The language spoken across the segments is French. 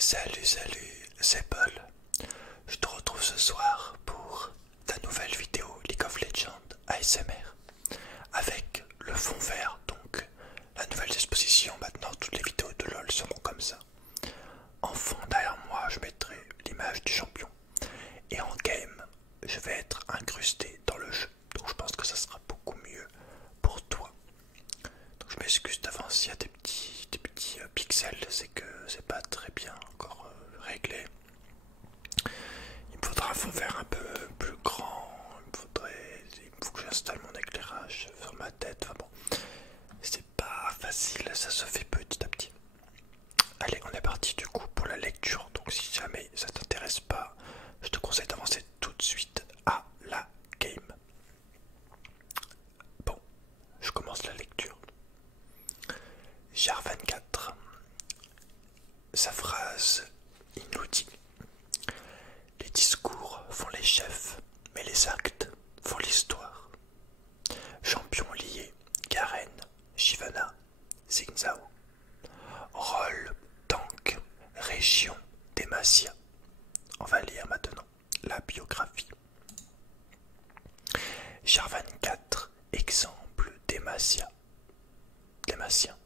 Salut, c'est Paul. Je te retrouve ce soir pour ta nouvelle vidéo League of Legends ASMR avec le fond vert, donc la nouvelle disposition. Maintenant, toutes les vidéos de LoL seront comme ça. En fond, derrière moi, je mettrai l'image du champion. Et en game, je vais être incrusté dans le jeu. Donc je pense que ça sera beaucoup mieux pour toi. Donc je m'excuse d'avance s'il y a des petits pixels, c'est que c'est pas très bien encore réglé. Il me faudra un fond vert un peu plus grand. Il faut que j'installe mon éclairage sur ma tête. Enfin bon, c'est pas facile, ça se fait petit à petit. Allez, on est parti du coup pour la lecture. Donc si jamais ça t'intéresse pas, je te conseille d'avancer tout de suite à la game. Bon, je commence la lecture. Jar 24. Sa phrase, il nous dit: les discours font les chefs, mais les actes font l'histoire. Champion lié, Garen, Shyvana, Xin Zhao. Rôle, tank, région, Demacia. On va lire maintenant la biographie. Jar 24, exemple, Demacia. Dématien.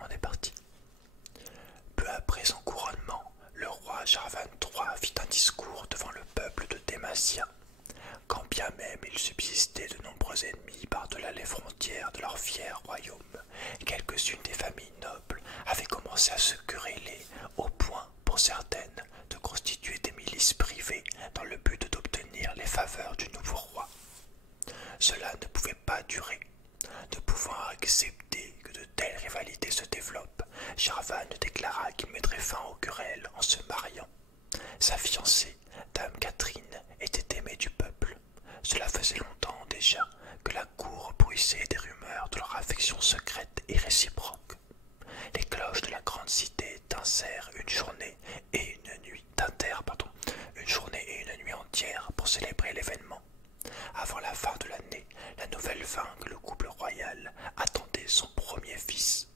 On est parti. Peu après son couronnement, le roi Jarvan III fit un discours devant le peuple de Demacia. Quand bien même il subsistait de nombreux ennemis par-delà les frontières de leur fier royaume, quelques-unes des familles nobles avaient commencé à se quereller au point, pour certaines, de constituer des milices privées dans le but d'obtenir les faveurs du nouveau roi. Cela ne pouvait pas durer. Ne pouvant accepter que de telles rivalités se développent, Jarvan déclara qu'il mettrait fin aux querelles en se mariant. Sa fiancée, Dame Catherine, était aimée du peuple. Cela faisait longtemps déjà que la cour bruissait des rumeurs de leur affection secrète et réciproque. Les cloches de la grande cité tintèrent une journée et une nuit entière pour célébrer l'événement. Avant la fin de l'année, la nouvelle vint que le couple royal attendait son premier fils.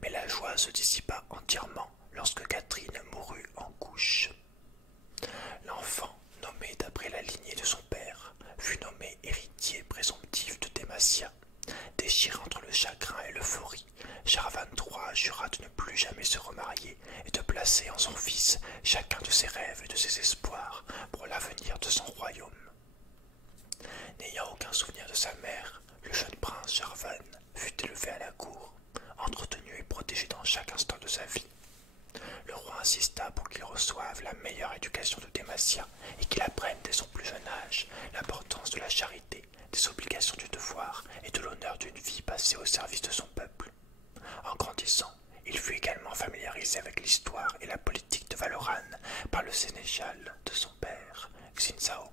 Mais la joie se dissipa entièrement lorsque Catherine mourut en couche. L'enfant, nommé d'après la lignée de son père, fut nommé héritier présomptif de Demacia. Déchiré entre le chagrin et l'euphorie, Jarvan III jura de ne plus jamais se remarier et de placer en son fils chacun de ses rêves et de ses espoirs pour l'avenir de son royaume. N'ayant aucun souvenir de sa mère, le jeune prince Jarvan fut élevé à la cour, entretenu et protégé dans chaque instant de sa vie. Le roi insista pour qu'il reçoive la meilleure éducation de Demacia et qu'il apprenne dès son plus jeune âge l'importance de la charité, des obligations du devoir et de l'honneur d'une vie passée au service de son peuple. En grandissant, il fut également familiarisé avec l'histoire et la politique de Valoran par le sénéchal de son père, Xin Zhao.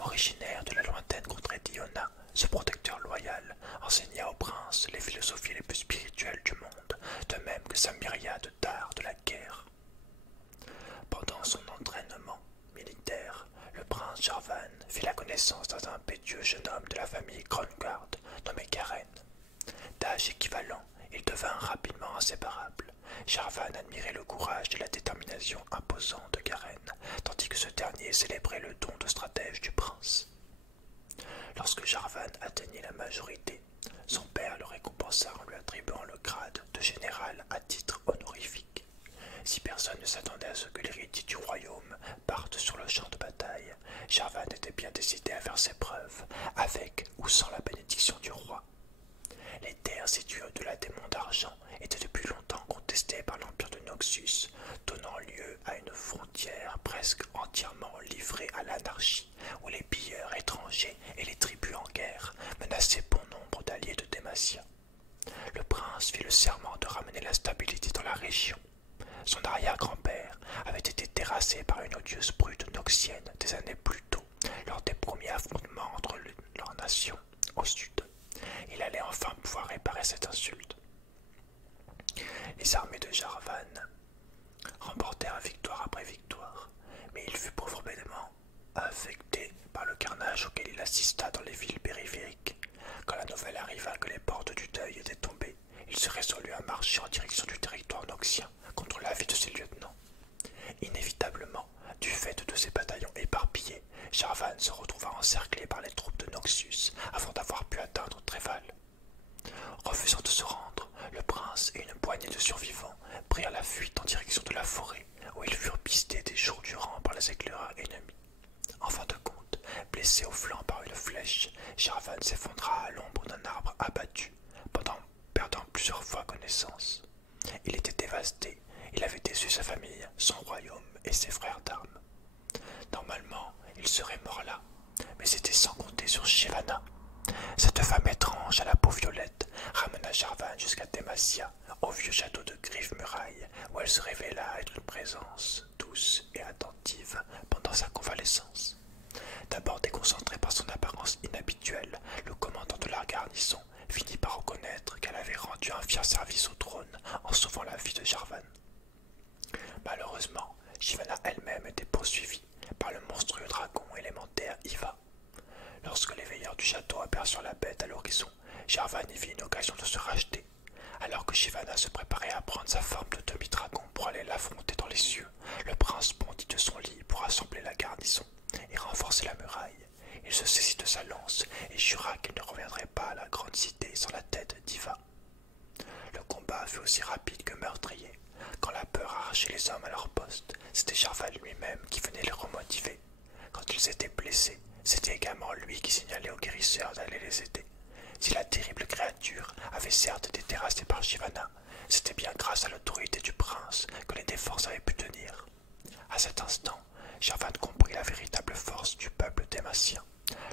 Originaire de la lointaine contrée d'Iona, ce protecteur loyal enseigna au prince les philosophies les plus spirituelles du monde, de même que sa myriade d'arts de la guerre. Pendant son entraînement militaire, le prince Jarvan fit la connaissance d'un impétueux jeune homme de la famille Krongard nommé Garen. D'âge équivalent, ils devinrent rapidement inséparables. Jarvan admirait le courage et la détermination imposants de Garen, tandis que ce dernier célébrait le don de stratège du prince. Lorsque Jarvan atteignit la majorité, son père le récompensa en lui attribuant le grade de général à titre honorifique. Si personne ne s'attendait à ce que l'héritier du royaume parte sur le champ de bataille, Jarvan était bien décidé à faire ses preuves, avec ou sans la bénédiction du roi. Les terres situées au-delà des monts d'argent étaient depuis longtemps contestées par l'empire de Noxus, donnant lieu à une frontière presque entièrement livrée à l'anarchie, où les pilleurs étrangers et les tribus en guerre menaçaient bon nombre d'alliés de Demacia. Le prince fit le serment de ramener la stabilité dans la région. Son arrière-grand-père avait été terrassé par une odieuse brute noxienne des années plus tôt, lors des premiers affrontements entre leurs nations au sud. Il allait enfin pouvoir réparer cette insulte. Les armées de Jarvan remportèrent victoire après victoire, mais il fut profondément affecté par le carnage auquel il assista dans les villes périphériques. Quand la nouvelle arriva que les portes du deuil étaient tombées, il se résolut à marcher en direction du territoire poignée de survivants prirent la fuite en direction de la forêt, où ils furent pistés des jours durant par les éclaireurs ennemis. En fin de compte, blessé au flanc par une flèche, Shervan s'effondra à l'ombre d'un arbre abattu, perdant plusieurs fois connaissance. Il était dévasté, il avait déçu sa famille, son royaume et ses frères d'armes. Normalement, il serait mort là, mais c'était sans compter sur Shyvana. Cette femme étrange à la peau violette ramena Shervan jusqu'à Demacia, au vieux château de Grive-Muraille, où elle se révéla être une présence douce et attentive pendant sa convalescence. D'abord déconcentré par son apparence inhabituelle, le commandant de la garnison finit par reconnaître qu'elle avait rendu un fier service au trône en sauvant la vie de Shervan. Malheureusement, Shyvana elle-même était poursuivie par le monstrueux dragon élémentaire Iva. Lorsque les veilleurs du château aperçurent la bête à l'horizon, Shervan y vit une occasion de se racheter. Alors que Shyvana se préparait à prendre sa forme de demi-dragon pour aller l'affronter dans les cieux, le prince bondit de son lit pour assembler la garnison et renforcer la muraille. Il se saisit de sa lance et jura qu'il ne reviendrait pas à la grande cité sans la tête d'Iva. Le combat fut aussi rapide que meurtrier. Quand la peur arrachait les hommes à leur poste, c'était Shervan lui-même qui venait les remotiver. Quand ils étaient blessés, c'était également lui qui signalait aux guérisseurs d'aller les aider. Si la terrible créature avait certes été terrassée par Shyvana, c'était bien grâce à l'autorité du prince que les défenses avaient pu tenir. À cet instant, Shervan comprit la véritable force du peuple dématien,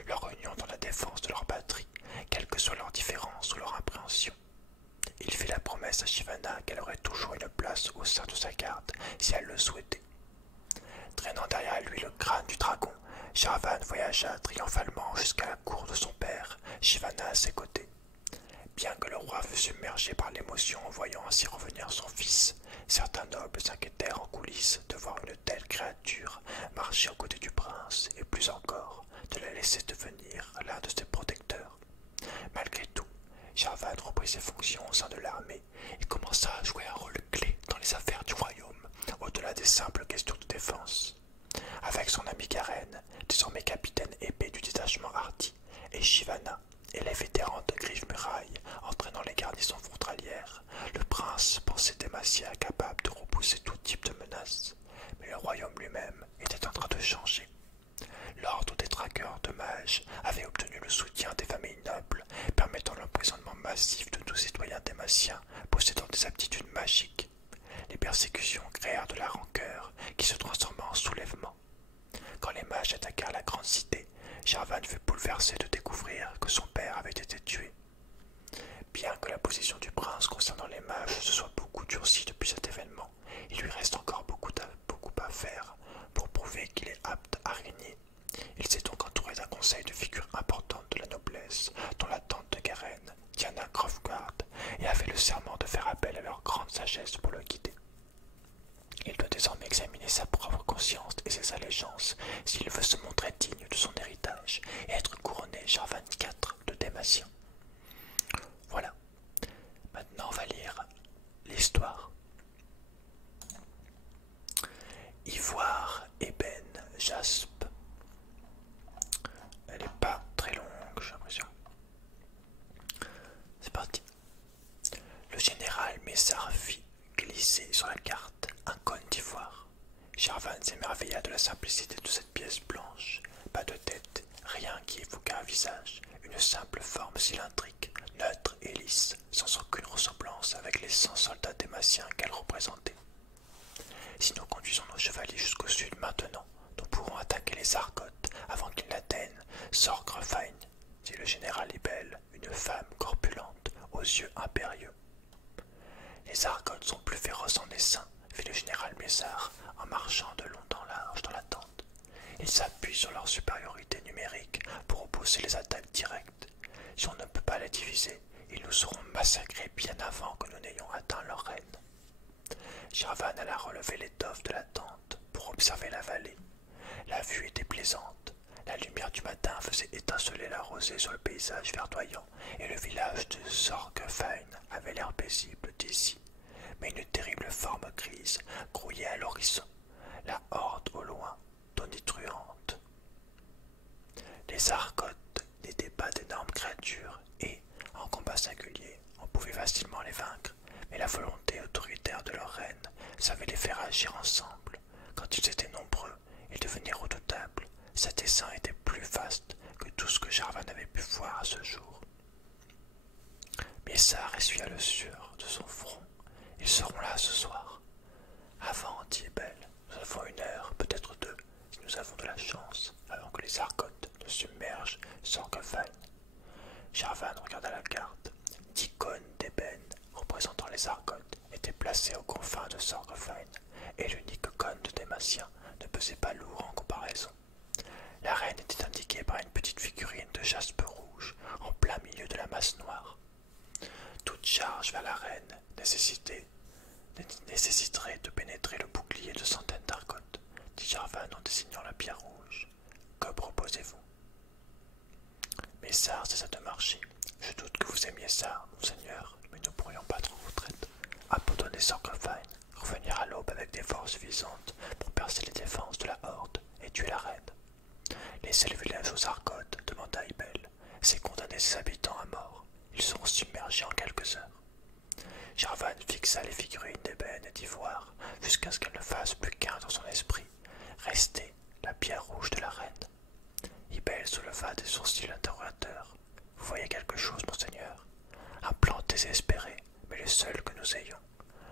leur union dans la défense de leur patrie, quelles que soient leurs différences ou leurs appréhensions. Il fit la promesse à Shyvana qu'elle aurait toujours une place au sein de sa garde si elle le souhaitait. Traînant derrière lui le crâne du dragon, Shervan voyagea triomphalement jusqu'à la cour de son père, Shyvana à ses côtés. Bien que le roi fût submergé par l'émotion en voyant ainsi revenir son fils, certains nobles s'inquiétèrent en coulisses de voir une telle créature marcher aux côtés du prince et plus encore de la laisser devenir l'un de ses protecteurs. Malgré tout, Shervan reprit ses fonctions au sein de l'armée et commença à jouer un rôle clé dans les affaires du royaume, au-delà des simples questions de défense. Avec son ami Garen, désormais capitaine épée du détachement Hardy, et Shyvana, et les vétérans de Grive-Muraille entraînant les garnisons frontalières, le prince pensait Demacia capable de repousser tout type de menace. Mais le royaume lui-même était en train de changer. L'ordre des traqueurs de mages avait obtenu le soutien des familles nobles, permettant l'emprisonnement massif de tous citoyens dématiens possédant des aptitudes magiques. Les persécutions créèrent de la rancœur qui se transforma en soulèvement. Quand les mages attaquèrent la grande cité, Shervan fut bouleversé de découvrir que son père avait été tué. Bien que la position du prince concernant les mages se soit beaucoup durcie depuis cet événement, il lui reste encore beaucoup à faire pour prouver qu'il est apte à régner. Il s'est donc entouré d'un conseil de figures importantes de la noblesse, dont la tante de Garen, Diana Croftguard, et a fait le serment de faire appel à leur grande sagesse pour le guider. Il doit désormais examiner sa propre conscience et ses allégeances s'il veut se montrer digne de son héritage et être couronné Shervan IV de Demacia. Voilà. Maintenant, on va lire l'histoire. Ivoire, ébène, jaspe. Elle n'est pas très longue, j'ai l'impression. C'est parti. Le général Messar fit glisser sur la carte un cône d'ivoire. Shervan s'émerveilla de la simplicité de cette pièce blanche. Pas de tête, rien qui évoquât un visage, une simple forme cylindrique, neutre et lisse, sans aucune ressemblance avec les 100 soldats dématiens qu'elle représentait. Si nous conduisons nos chevaliers jusqu'au sud maintenant, nous pourrons attaquer les Argotes avant qu'ils n'atteignent Sorgrefain, dit le général Ibel, une femme corpulente, aux yeux impérieux. Les Argotes sont plus féroces en essaim, fit le général Messar, en marchant de long en large dans la tente. Ils s'appuient sur leur supériorité numérique pour repousser les attaques directes. Si on ne peut pas les diviser, ils nous seront massacrés bien avant que nous n'ayons atteint leur reine. Shervan alla relever l'étoffe de la tente pour observer la vallée. La vue était plaisante. La lumière du matin faisait étinceler la rosée sur le paysage verdoyant et le village de Sorgrefain avait l'air paisible d'ici. Mais une terrible forme grise grouillait à l'horizon, la horde au loin, tonitruante. Les Argotes n'étaient pas d'énormes créatures et, en combat singulier, on pouvait facilement les vaincre, mais la volonté agir ensemble. Quand ils étaient nombreux, ils devenaient redoutables. Cet essaim était plus vaste que tout ce que Jarvan avait pu voir à ce jour. Messar essuya le sueur de son front. Ils seront là ce soir. Avant, dit Ebel, nous avons 1 heure, peut-être 2, si nous avons de la chance, avant que les argotes ne submergent Sorgefheim. Jarvan regarda la carte. 10 cônes d'ébène représentant les argotes étaient placés aux confins de Sorgefheim, et l'unique cône de Dématien ne pesait pas lourd en comparaison. La reine était indiquée par une petite figurine de jaspe rouge en plein milieu de la masse noire. Toute charge vers la reine nécessiterait de pénétrer le bouclier de centaines d'argotes, dit Jarvan en désignant la pierre rouge. Que proposez-vous? Messar cessa de marcher. Je doute que vous aimiez ça, monseigneur, mais nous pourrions battre en retraite, abandonner Sorgefheim, revenir à l'aube avec des forces suffisantes pour percer les défenses de la horde et tuer la reine. Laissez le village aux argotes, demanda Ibel. C'est condamner ses habitants à mort. Ils seront submergés en quelques heures. Jarvan fixa les figurines d'ébène et d'ivoire jusqu'à ce qu'elles ne fassent plus qu'un dans son esprit. Restait la pierre rouge de la reine. Ibel souleva des sourcils interrogateurs. Vous voyez quelque chose, monseigneur? Un plan désespéré, mais le seul que nous ayons.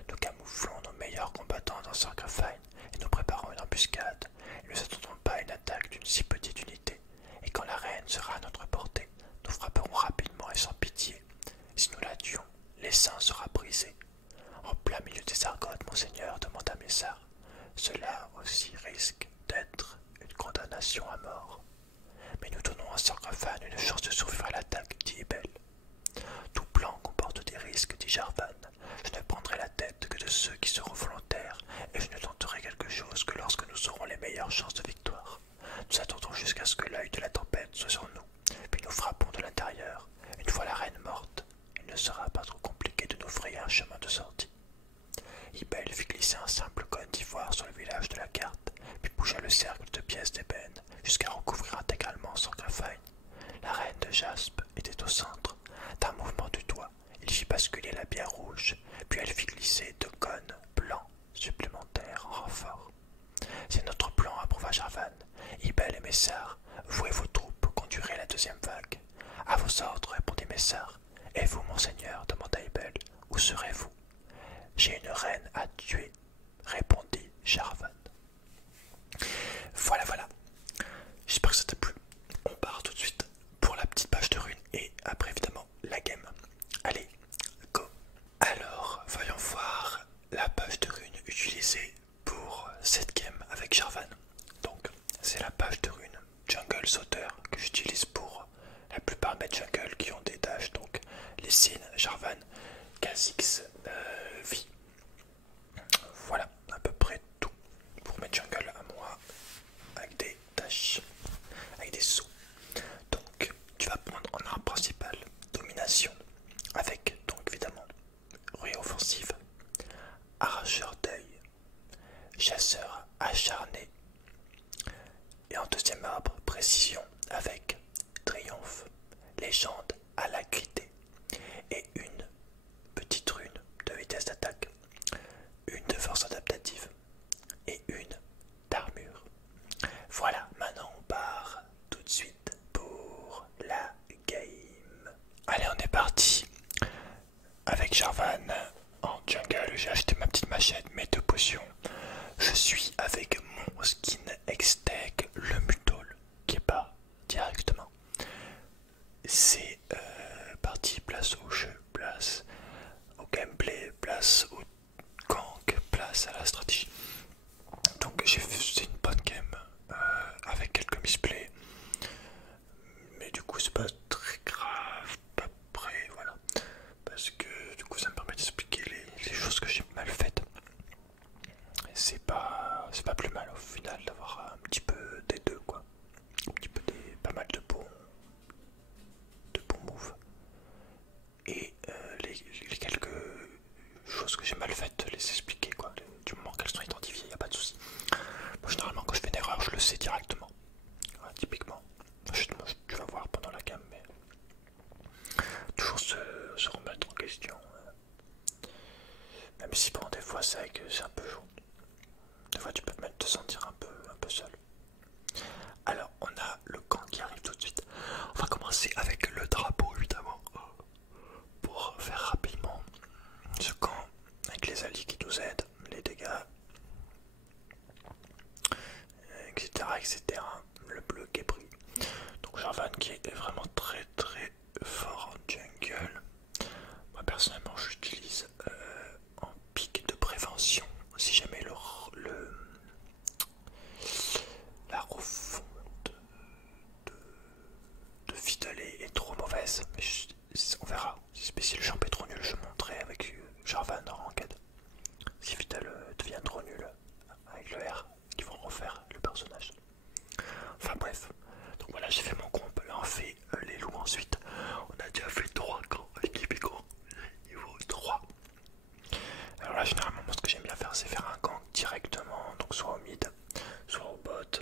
Nous camouflons nos meilleurs combattants dans Sorgefheim et nous préparons une embuscade. Nous ne attendons pas une attaque d'une si petite unité. Et quand la reine sera à notre portée, nous frapperons rapidement et sans pitié. Si nous la tuons, l'essaim sera brisé. En plein milieu des argotes, monseigneur, demanda Messar. Cela aussi risque d'être une condamnation à mort. Mais nous donnons à Sorgefheim une chance de survivre à l'attaque, dit Ebel. Tout plan comporte des risques, dit Jarvan. Je ne prendrai la tête que de ceux qui seront volontaires, et je ne tenterai quelque chose que lorsque nous aurons les meilleures chances de victoire. Nous attendons jusqu'à ce que l'œil de la tempête soit sur nous, puis nous frappons de l'intérieur. Une fois la reine morte, il ne sera pas trop compliqué de nous frayer un chemin de sortie. Ibel fit glisser un simple cône d'ivoire sur le village de la carte, puis bougea le cercle de pièces d'ébène jusqu'à recouvrir intégralement Sorgefheim. La reine de jaspe était au centre. D'un mouvement du doigt, il fit basculer la bière rouge, puis elle fit glisser 2 cônes blancs supplémentaires en renfort. C'est notre plan, approuva Jarvan. Ibel et Messar, vous et vos troupes conduirez la 2e vague. À vos ordres, répondit Messar. Et vous, monseigneur, demanda Ibel, où serez-vous? J'ai une reine à tuer, répondit Jarvan. Voilà. J'espère que ça t'a plu. On part tout de suite pour la petite page de runes et après évidemment la game. Allez, go. Alors, voyons voir la page de runes utilisée pour cette game avec Jarvan. Donc, c'est la page de runes Jungle Sauteur que j'utilise pour la plupart de mes jungles qui ont des dashs. Donc, les Sin, Jarvan, Kha'Zix, Vi. Voilà, à peu près tout pour mes jungles à moi avec des dashs, avec des sauts. Donc, tu vas prendre en arme principale domination avec donc évidemment ruée offensive, arracheur d'œil, chasseur acharné et en 2e arbre précision avec triomphe, légende alacrité et une petite rune de vitesse d'attaque, une de force adaptative et une d'armure. Voilà, maintenant on part tout de suite pour la game. Allez, on est parti. Avec Jarvan en jungle, j'ai acheté ma petite machette, mes 2 potions. Je suis avec mon skin Hextech, le Mutol, qui est pas directement. C'est parti, place au jeu, place au gameplay, place au gank, place à la stratégie. Donc j'ai fait une bonne game avec quelques misplays, mais du coup c'est pas très grave, pas près, voilà, parce que du coup ça me permet d'expliquer les choses que j'ai mal faites. C'est pas plus mal au final d'avoir un petit peu des deux, quoi, un petit peu pas mal de bons moves et les quelques choses que j'ai mal faites, les expliquer, quoi, du moment qu'elles sont identifiées, y a pas de souci. Moi généralement quand je fais une erreur je le sais directement. Ouais, typiquement tu vas voir pendant la gamme, mais toujours se remettre en question, même si bon des fois c'est vrai que c'est un peu chaud. Des fois tu peux même te sentir un peu seul. Alors on a le camp qui arrive tout de suite. On va commencer avec le drapeau évidemment. Pour faire rapidement ce camp avec les alliés qui nous aident, les dégâts, etc. etc. Le bleu qui est pris. Donc Jarvan qui est vraiment très très fort en jungle. Moi personnellement j'utilise en pic de prévention si jamais la refonte de Fiddlé est trop mauvaise. Mais on verra. Si le champ est trop nul, je montrerai avec Jarvan en ranked. Si Fiddle devient trop nul avec le R, ils vont refaire le personnage. Enfin bref. Donc voilà, j'ai fait mon comp. Là on fait les loups ensuite. On a déjà fait 3 camps avec Epico. Niveau 3. Alors là généralement moi ce que j'aime bien faire c'est faire un gank directement. Donc soit au mid, soit au bot.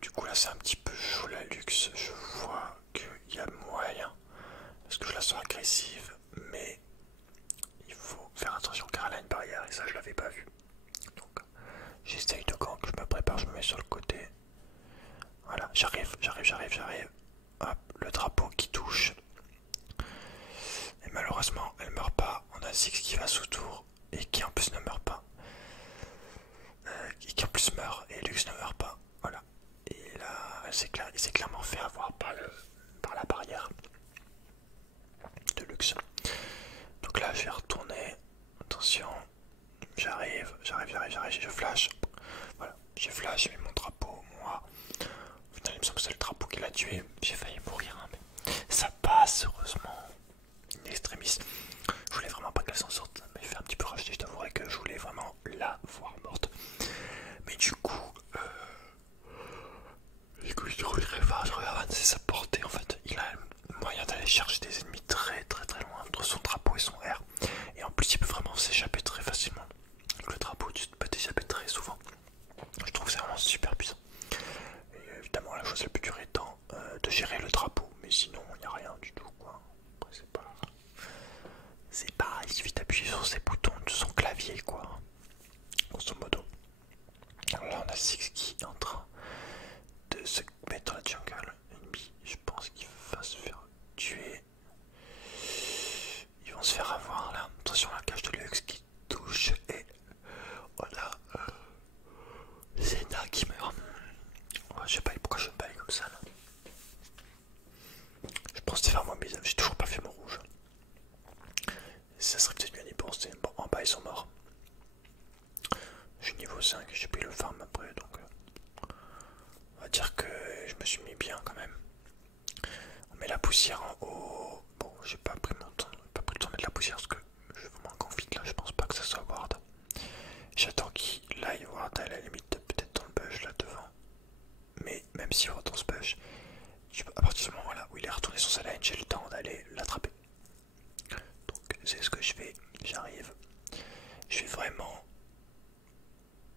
Du coup là c'est un petit peu chaud la luxe. Je vois qu'il y a moyen. Parce que je la sens agressive. Mais il faut faire attention car elle a une barrière et ça je l'avais pas vu. Donc j'essaye de gank, je me prépare, je me mets sur le côté. Voilà, j'arrive. Hop, le drapeau qui touche. Et malheureusement, elle meurt pas. On a Ziggs qui va sous tour et qui en plus ne meurt pas. Qui en plus meurt et Lux ne meurt pas. Voilà. Et là, il s'est clairement fait avoir par la barrière de Lux. Donc là, je vais retourner. Attention. J'arrive, je flash. Voilà, j'ai flash, j'ai mis mon drapeau, moi. Au final, il me semble que c'est le drapeau qui l'a tué. J'ai failli mourir, hein, mais ça passe, heureusement. Une extrémiste. Je voulais vraiment pas qu'elle s'en sorte. Elle m'a fait un petit peu racheter, je t'avouerai que je voulais vraiment la voir morte. Mais du coup, je regarde, c'est sa portée en fait. Il a le moyen d'aller chercher des ennemis très loin entre son drapeau et son R. Et en plus, il peut vraiment s'échapper très facilement. Avec le drapeau, tu peux t'échapper très souvent. Je trouve que c'est vraiment super puissant. Et évidemment, la chose la plus dure étant de gérer le drapeau. Mais sinon, il n'y a rien du tout, quoi. Après, c'est pas. Il suffit d'appuyer sur ces boutons de son clavier, quoi. Grosso modo. Alors là, on a Six qui est en train de se mettre dans la jungle. Ennemi, je pense qu'il va se faire tuer. Ils vont se faire avoir là. Attention, la cage de Lux qui touche. Et voilà. Zena qui meurt. Ouais, je sais pas pourquoi je me baille comme ça là. Je pense que c'est faire moi, mais j'ai toujours pas fait mon rouge. Ça serait peut-être bien d'y penser. Bon, en bas ils sont morts. Je suis niveau 5, j'ai pris le farm après donc. On va dire que je me suis mis bien quand même. On met la poussière en haut. Bon, j'ai pas pris le temps de mettre la poussière parce que je veux vraiment qu'on vite là. Je pense pas que ça soit ward. J'attends qu'il aille ward à la limite, peut-être dans le bush là devant. Mais même si ward dans ce bush, à partir du moment là où il est retourné sur sa lane, j'ai le temps d'aller l'attraper. Donc c'est ce que je fais. J'arrive. Je vais vraiment.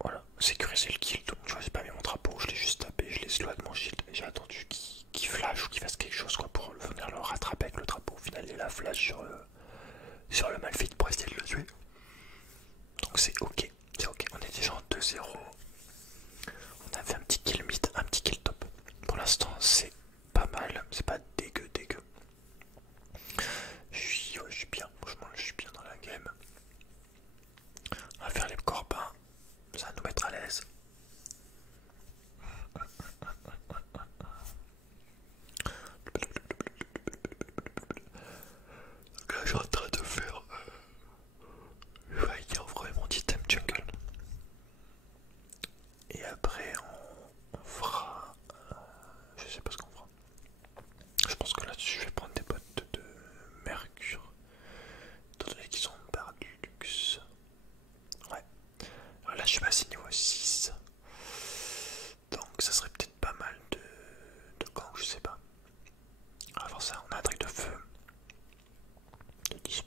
Voilà, sécuriser le kill. Donc tu vois, j'ai pas mis mon drapeau, je l'ai juste tapé, je l'ai slow de mon shield et j'ai attendu qu'il flash ou qu'il fasse quelque chose quoi pour venir le rattraper avec le drapeau. Au final, il a flash sur le Malphite pour essayer de le tuer. Donc c'est ok, on est déjà en 2-0. On a fait un petit kill mid, un petit kill top. Pour l'instant, c'est pas mal, c'est pas dégueu. Je suis bien, franchement, je suis bien dans la game. On va faire les corbins, ça va nous mettre à l'aise. Donc là, je suis en train de faire faillir vraiment item jungle. Et après, on fera. Je sais pas ce qu'on fera. Je pense que là-dessus, je vais prendre des bottes de mercure. Étant donné qu'ils sont par du luxe. Ouais. Alors là, je suis passé niveau 6. Donc, ça serait peut-être pas mal de gangs, je sais pas. On va voir ça. On a un truc de feu. De 10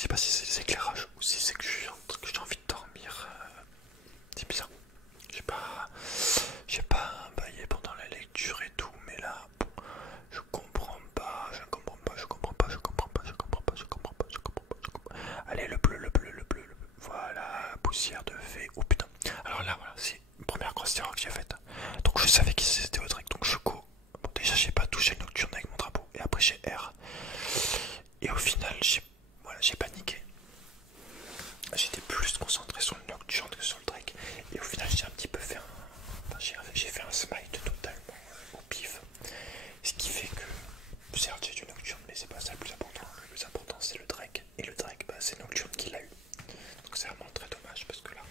sais pas si c'est les éclairages ou si c'est que j'ai envie de dormir. C'est bizarre. J'ai pas baillé pendant la lecture et tout, mais là, je comprends pas, je comprends pas, je comprends pas, je comprends pas, je comprends pas, je comprends pas, je comprends pas, je comprends pas. Allez, le bleu, le bleu, le bleu, le bleu. Voilà, poussière de fée. Oh putain. Alors là, voilà, c'est une première grosse erreur que j'ai faite. Donc je savais qu'ils étaient au Drake, donc je go. Bon, déjà, j'ai pas touché le nocturne avec mon drapeau. Et après, j'ai R. Et au final, j'ai paniqué. J'étais plus concentré sur le nocturne que sur le Drake. Et au final, j'ai un petit peu fait j'ai fait un smite totalement au pif. Ce qui fait que, certes, j'ai du nocturne, mais c'est pas ça le plus important. Le plus important, c'est le Drake. Et le Drake, bah, c'est nocturne qui l'a eu. Donc c'est vraiment très dommage parce que là,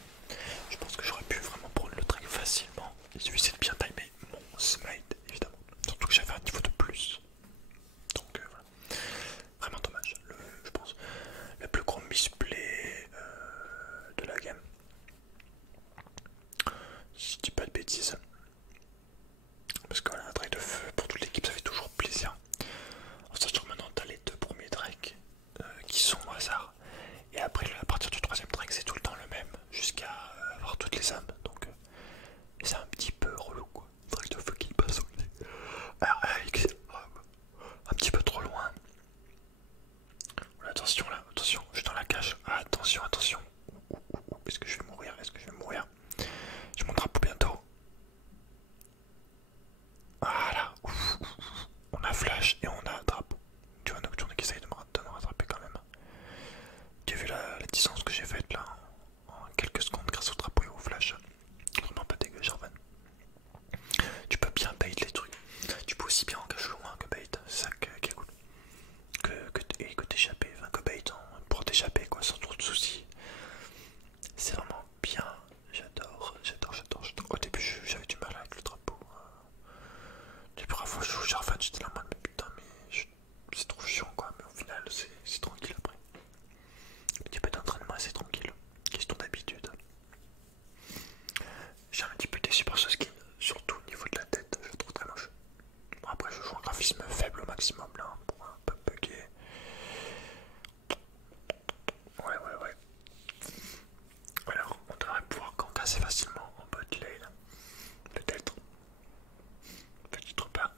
je pense que j'aurais pu vraiment prendre le Drake facilement. Il suffisait de bien timer mon smite, évidemment. Surtout que j'avais un niveau de plus. Donc voilà. Vraiment dommage. Je pense le plus gros misplay de la game. Si je dis pas de bêtises. Parce que voilà, un Drake de feu pour toute l'équipe ça fait toujours plaisir. En sachant que maintenant t'as les deux premiers Drakes qui sont au hasard. Et après à partir du troisième Drake c'est tout le temps le même. Jusqu'à avoir toutes les âmes. Donc c'est un petit peu relou quoi. Drake de feu qui passe au nez. Alors Alex, un petit peu trop loin. Attention là, attention, je suis dans la cage. Attention, attention. Est-ce que je vais mourir? Est-ce que je vais mourir? J'ai mon drapeau bientôt. Voilà. On a flash et on a drapeau. Tu vois Nocturne qui essaye de me rattraper quand même. Tu as vu la distance que j'ai faite là en quelques secondes grâce au drapeau et au flash. Vraiment pas dégueu, Jarvan. Tu peux bien bait les trucs. Tu peux aussi bien engager loin que bait. C'est ça qui est cool. Que t'échapper, enfin que bait pour t'échapper quoi, sans trop de soucis. C'est vraiment bien. J'adore. Au début j'avais du mal avec le drapeau. Les premières fois que je joue Jarvan, j'étais là en mode mais putain mais c'est trop chiant quoi, mais au final c'est tranquille après. Un petit peu d'entraînement c'est tranquille. Question d'habitude. J'ai un petit peu déçu par ce skin, surtout au niveau de la tête, je le trouve très moche. Bon, après je joue en graphisme faible au maximum là, pour un peu bugger. Ouais. Alors on devrait pouvoir gank assez facilement en bot lane. Peut-être. Peut-être pas.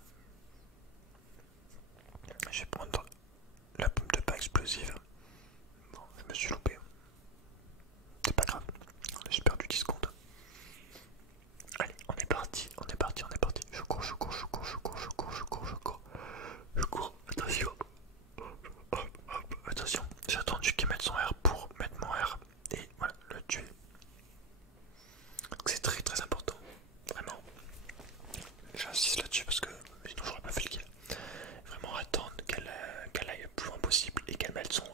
Je vais prendre la pompe de pas explosive. Bon, je me suis loupé. C'est pas grave. J'ai perdu 10 secondes. Allez, on est parti. Je cours. Attention. Hop. Attention. J'ai attendu qu'il mette son R pour mettre mon R. Et voilà, le tuer. Donc c'est très très important. Vraiment. J'insiste là-dessus parce que sinon j'aurais pas fait le kill. Vraiment attendre qu'elle aille le plus loin possible et qu'elle mette son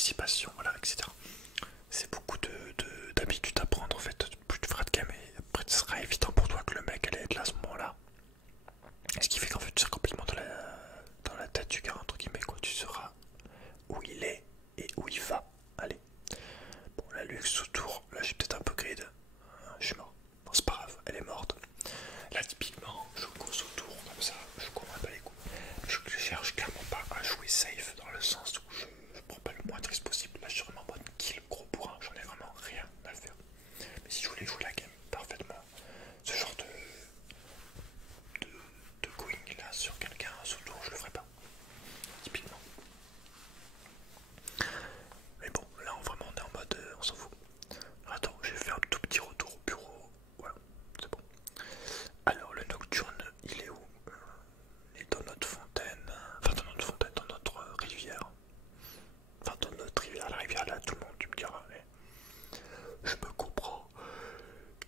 d'anticipation, voilà, etc. C'est beaucoup d'habitude à prendre en fait, plus tu feras de game et après ce sera évident pour toi que le mec allait être là à ce moment-là. Ce qui fait qu'en fait tu seras complètement dans la tête du gars, entre guillemets, quoi. Tu sauras où il est et où il va. Allez. Bon, la luxe sous tour, là j'ai peut-être un peu grid. Je suis mort. Bon, c'est pas grave, elle est morte. Là typiquement, je course autour comme ça, je cours un peu les coups. Je cherche clairement pas à jouer safe dans le sens où je prends pas le moins de risque possible. Là je suis vraiment en mode kill gros bourrin, j'en ai vraiment rien à faire. Mais si je voulais jouer la game parfaitement, ce genre de going là sur quelqu'un sous tour, je le ferais pas. Typiquement. Mais bon, là vraiment on est en mode on s'en fout. Attends, j'ai fait un tout petit retour au bureau. Voilà, c'est bon. Alors le nocturne, il est où? Il est dans notre fontaine. Enfin dans notre fontaine, dans notre rivière. Enfin dans notre rivière, la rivière là, tout le monde, tu me diras. Mais je me comprends.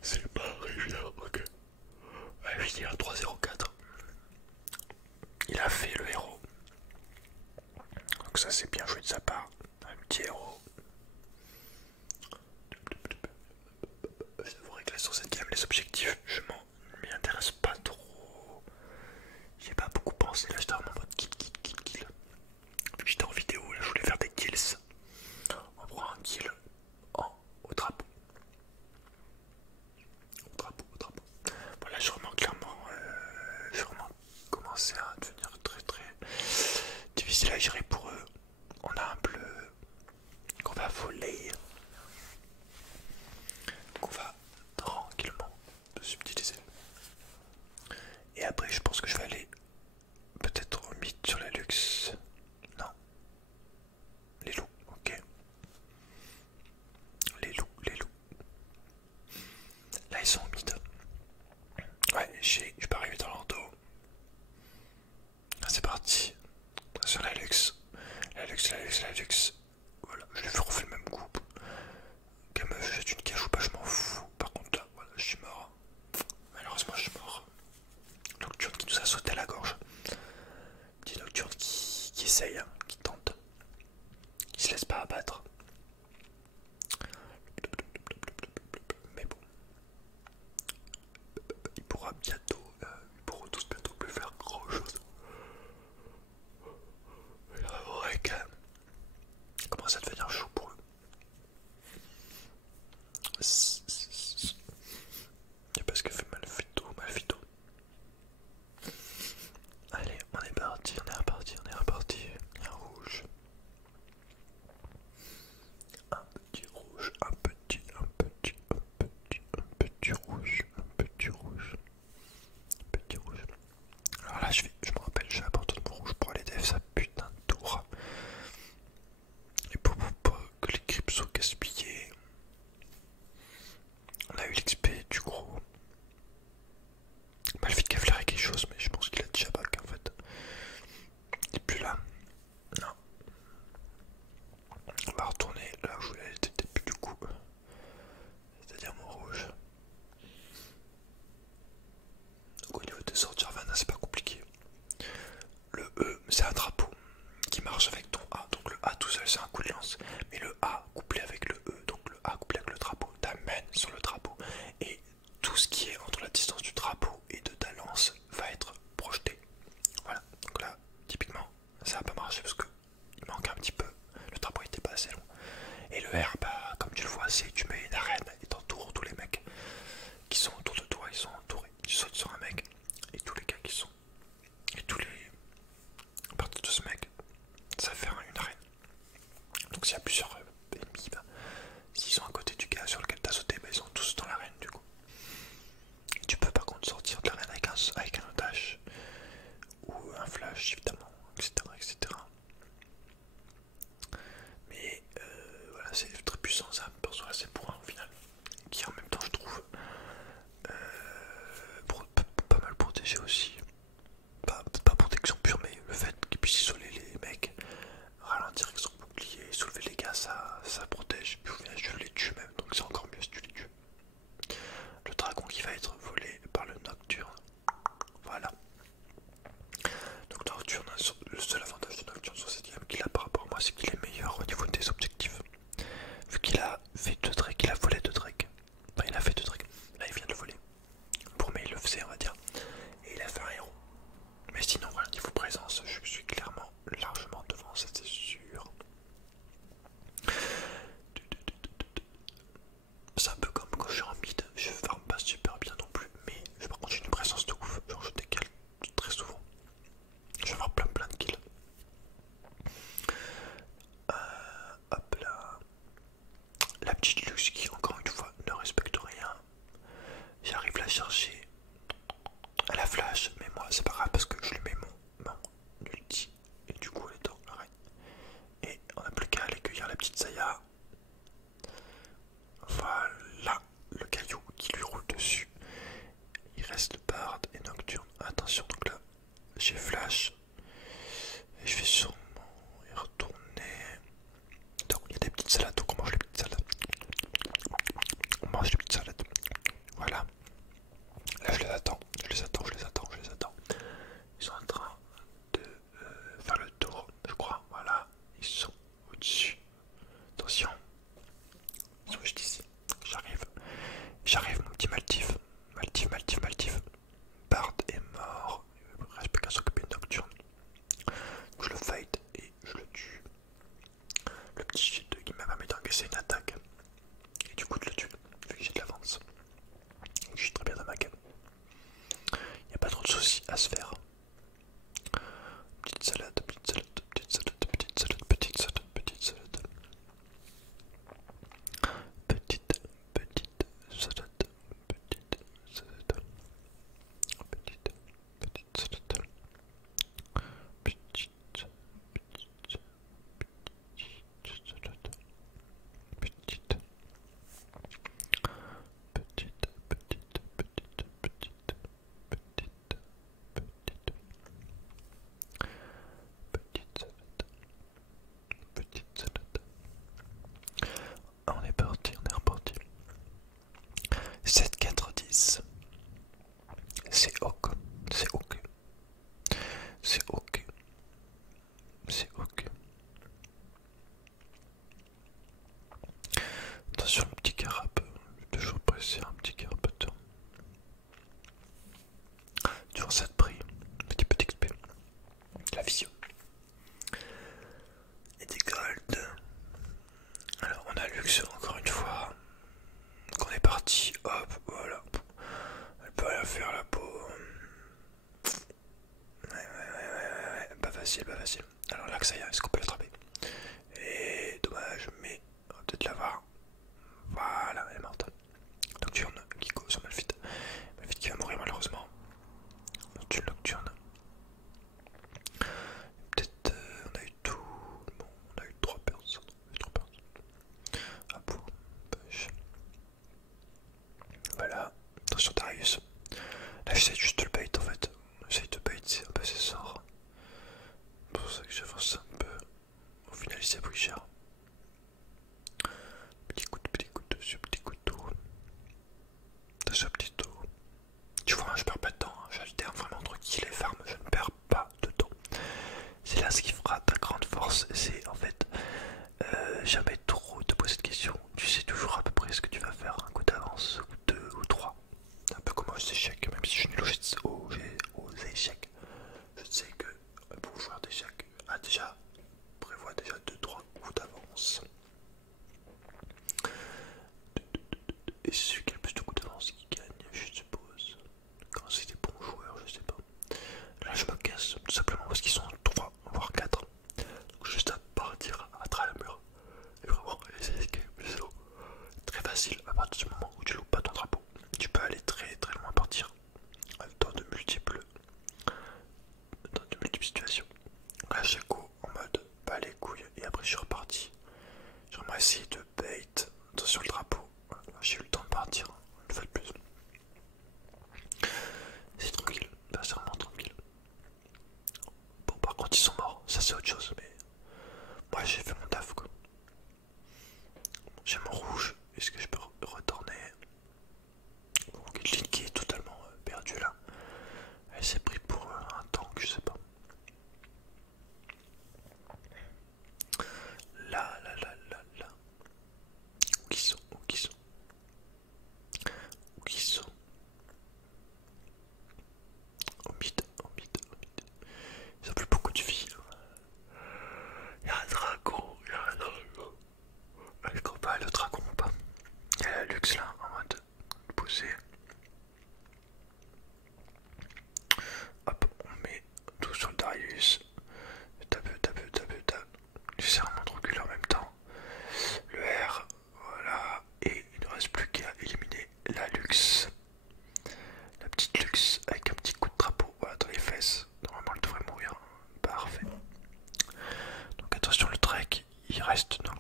C'est pas rivière, ok. Rivière 304. Il a fait le héros. Donc ça c'est bien joué de sa part. Un petit héros. C'est vrai que là sur cette gamme, les objectifs, je m'y intéresse pas trop. J'ai pas beaucoup pensé, là j'étais en mode kill. Vu que j'étais en vidéo, là je voulais faire des kills. On prend un kill au drapeau. Au drapeau. Voilà, je remarque clairement, j'ai vraiment commencé à devenir très difficile à gérer pour eux. On a un bleu qu'on va voler. Qu'on va tranquillement subtiliser. Et après je pense que je vais aller peut-être au mid sur la luxe. Non. Les loups, ok. Les loups. Là ils sont au mid. Ouais, je peux arriver dans leur dos. Là c'est parti. Sur la luxe. La luxe. Voilà, je lui fais refaire le même coup. Qu'elle me jette une cage ou pas, je m'en fous. Par contre là, voilà, je suis mort. Malheureusement je suis mort. Nocturne qui nous a sauté à la gorge. Petit Nocturne qui essaye, hein, qui tente. Qui se laisse pas abattre. Mais bon. Il pourra bientôt, ils pourront tous bientôt plus faire grand chose. Ouais, quand même. Commence à devenir chaud pour eux. C'est parce que fait Malfito. Allez, on est reparti. Un rouge. Un petit rouge, un petit rouge. Alors là, je me rappelle, j'ai apporté mon rouge pour aller def sa putain de tour. Et pour pas que les grippes soient gaspillées, on a eu l'XP du gros. Malfit qui a flairé quelque chose, mais je pense qu'il a déjà back en fait. Il est plus là. Non. On va retourner là où je voulais aller depuis du coup. C'est-à-dire mon rouge. Donc au niveau de sortir Vanna, c'est pas compliqué. Le E, c'est un drapeau qui marche avec ton A. Donc le A tout seul, c'est un coup de lance. Mais le A couplé avec le E, donc le A couplé avec le drapeau, t'amène sur le drapeau. Et tout ce qui est entre la distance du drapeau et de ta lance va être projeté. Voilà. Donc là, typiquement, ça va pas marcher parce que il manque un petit peu. Le drapeau était pas assez long. Et le R, bah, comme tu le vois, c'est tu mets une arène et t'entoures tous les mecs qui sont autour de toi, ils sont entourés. Tu sautes sur un mec et tous les gars qui sont. Et tous les. À partir de ce mec, ça fait une arène. Donc s'il y a plusieurs ennemis, bah, s'ils sont à côté du gars sur lequel t'as sauté, bah, ils sont tous dans l'arène du coup. Et tu peux par contre sortir de l'arène avec un dash ou un flash évidemment, etc. Mais voilà, c'est très puissant, ça me perçoit assez point au final. Qui en même temps je trouve pas mal protégé aussi. Pas protection pure, mais le fait qu'ils puissent isoler les mecs, ralentir avec son bouclier, soulever les gars, ça protège. Puis au final, je les tue même, donc c'est encore mieux si tu les tues. Le dragon qui va être volé par le nocturne. petite Zaya. Voilà le caillou qui lui roule dessus. Il reste Bard et Nocturne. Attention, donc là, j'ai Flash. Et je vais sûrement y retourner. Donc, il y a des petites salades, donc on mange les petites salades. On mange les petites salades. Voilà. Là, je les attends. Ils sont en train de faire le tour, je crois. Voilà. Ils sont au-dessus. Attention. Ils sont juste ici. J'arrive, mon petit Maltif. Maltif. Bard est mort. Il ne reste plus qu'à s'occuper de Nocturne. Donc je le fight et je le tue. Le petit shit qui m'a permis d'encaisser une attaque. Et du coup de le tuer. Vu que j'ai de l'avance. Je suis très bien dans ma game. Il n'y a pas trop de soucis à se faire. Petite salade. On est reparti. 7, 4, 10. C'est ok. Attention le petit carape. Toujours pressé un petit carapateur. Toujours ça de prix. Petit XP. La vision. Et des gold. Alors on a Lux encore une fois. Donc on est parti. Hop, voilà. Elle peut rien faire la peau. Ouais. Pas facile. Alors là que ça y est, est-ce qu'on peut l'attraper? Et dommage, mais on va peut-être l'avoir. Voilà, elle est morte. Nocturne qui go sur Malphite. Malphite qui va mourir malheureusement. On tue Nocturne. Peut-être on a eu tout. Bon, on a eu 3 personnes. Ah bon, pêche. Voilà. Attention Darius. Là j'essaie juste de le bait en fait. J'essaie de bait un peu ses sorts. C'est pour ça que j'avance un peu. Au final il s'est pris cher. Petit couteau, ce petit couteau. Ce petit couteau. Tu vois, je perds pas de temps. J'alterne vraiment entre kill et farm. Je ne perds pas de temps. C'est là ce qui fera ta grande force. C'est en fait jamais trop te poser de questions. Tu sais toujours à peu près ce que tu vas faire. Un coup d'avance, ou 2 ou 3. Un peu comme aux échecs. Même si je suis nul aux échecs. Je sais que pour joueur d'échecs prévoit déjà 2-3 coups d'avance. Et c'est celui qui a le plus de coups d'avance qui gagne, je suppose. Quand c'est des bons joueurs, je sais pas. Là je me casse tout simplement parce qu'ils sont 3 voire 4. Donc juste à partir à travers le mur. Et vraiment les escapes sont très facile à partir du moment où tu loupes pas ton drapeau. Tu peux aller très loin partir dans de multiples situations. Là j'ai go en mode pas les couilles et après je suis reparti. J'ai vraiment essayé de bait. Attention le drapeau. J'ai eu le temps de partir une fois de plus. C'est tranquille, là c'est vraiment tranquille. Bon par contre ils sont morts, ça c'est autre chose mais moi j'ai fait mon taf quoi. J'ai mon rouge, est-ce que je peux retourner?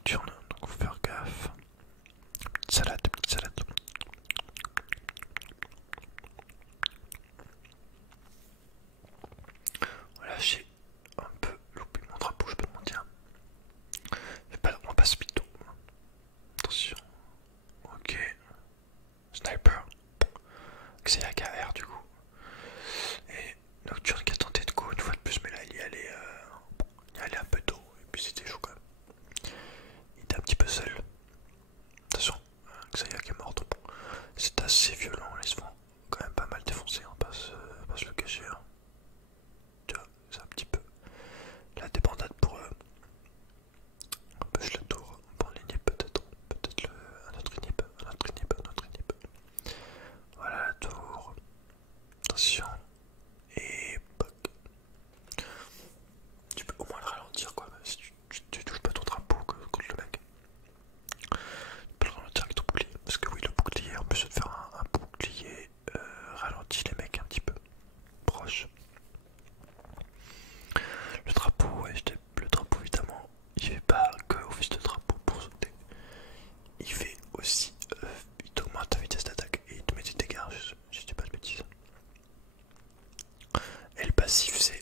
nocturne, donc faut faire gaffe. Petite salade, petite salade. Voilà, j'ai un peu loupé mon drapeau, je peux te mentir. On passe plutôt. Attention. Ok. Sniper. C'est AKR du coup. Et Nocturne qui a tenté de go une fois de plus, mais là il y allait un peu tôt. Et puis c'était chaud quand même. Il était un petit peu seul. Attention, Xayah qui est morte. C'est assez violent, ils se font quand même pas mal défoncer, on pas se le cacher. Hein. Tu vois, c'est un petit peu la débandade pour eux. On push la tour, on prend l'inhib peut-être, un autre inhib, un autre inhib, un autre inhib. Voilà la tour. Attention. Et poc. Tu peux au moins le ralentir quoi, même si tu touches pas ton drapeau contre le mec. Tu peux le ralentir avec ton bouclier. Parce que oui, le bouclier, en plus de faire un bouclier, ralentit les mecs un petit peu proche. Le drapeau, ouais, le drapeau évidemment, il fait pas que office de drapeau pour sauter. Il fait aussi, il t'augmente ta vitesse d'attaque et il te met des dégâts, je dis pas de bêtises. Et le passif, c'est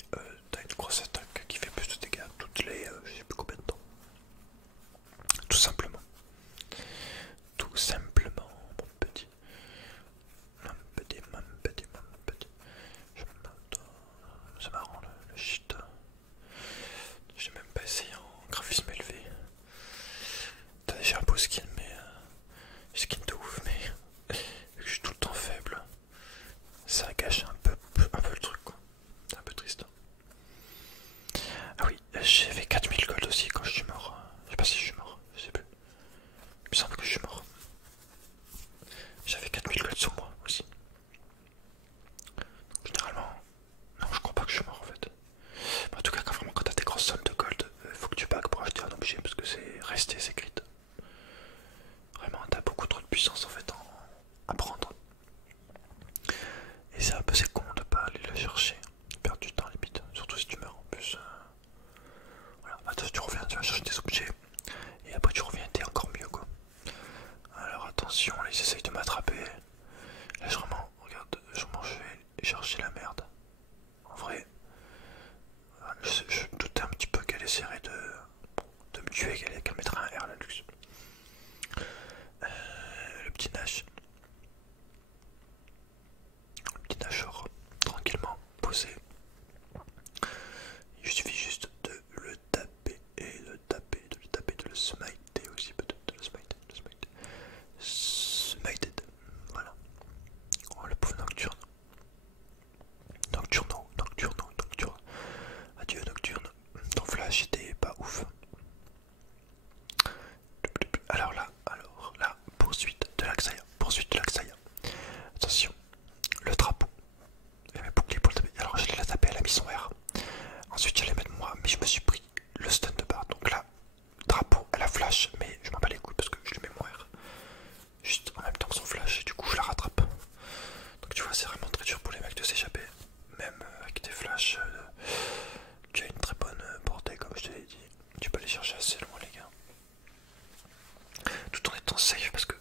t'as une grosse attaque qui fait plus de dégâts toutes les je sais plus combien de temps. Tout simplement. Tout simplement, mon petit. Mon petit, mon petit, mon petit. C'est marrant le shit. J'ai même pas essayé en graphisme élevé. J'ai un beau skin, mais skin de ouf, mais vu que je suis tout le temps faible, ça gâche un peu le truc quoi. C'est un peu triste. Ah oui, j'ai fait 4000 gold aussi quand je suis mort. Je sais pas si je suis mort, je sais plus. Il me semble que je suis mort. J'avais 4000 gold sur moi aussi. Donc, généralement, non, je crois pas que je suis mort en fait. Mais en tout cas, quand t'as des grosses sommes de gold, faut que tu back pour acheter un objet parce que c'est resté, c'est crit. Vraiment, t'as beaucoup trop de puissance en fait à prendre. Et c'est un peu c'est con de pas aller le chercher. Perdre du temps limite, surtout si tu meurs en plus. Voilà, attends, tu reviens, tu vas chercher des objets. Et après tu reviens, t'es encore mieux quoi. Alors attention, là, ils essayent de m'attraper. Là, vraiment, regarde, je vais chercher la merde. En vrai, je doutais un petit peu qu'elle essaierait de me tuer, qu'elle mettrait un R la luxe. Le petit Nash. Le petit Nashor, tranquillement posé. Il suffit juste de le taper et de le taper, de le taper, de le smiter aussi peut-être, de le smiter. Smited, voilà. Oh le pauvre Nocturne. Nocturne. Adieu Nocturne. Ton flash était pas ouf. Alors là, poursuite de l'Axaya. Attention, le drapeau. Et mes boucliers pour le taper. Alors je l'ai tapé, elle a mis son R. Ensuite j'allais mettre moi, mais je me suis pris le stun de barre. Donc là, drapeau, elle a flash, mais je m'en bats les couilles parce que je lui mets mon R. Juste en même temps que son flash, et du coup je la rattrape. Donc tu vois, c'est vraiment très dur pour les mecs de s'échapper. Même avec des flashs, tu as une très bonne portée, comme je te l'ai dit. Tu peux aller chercher assez loin, les gars. Tout en étant safe, parce que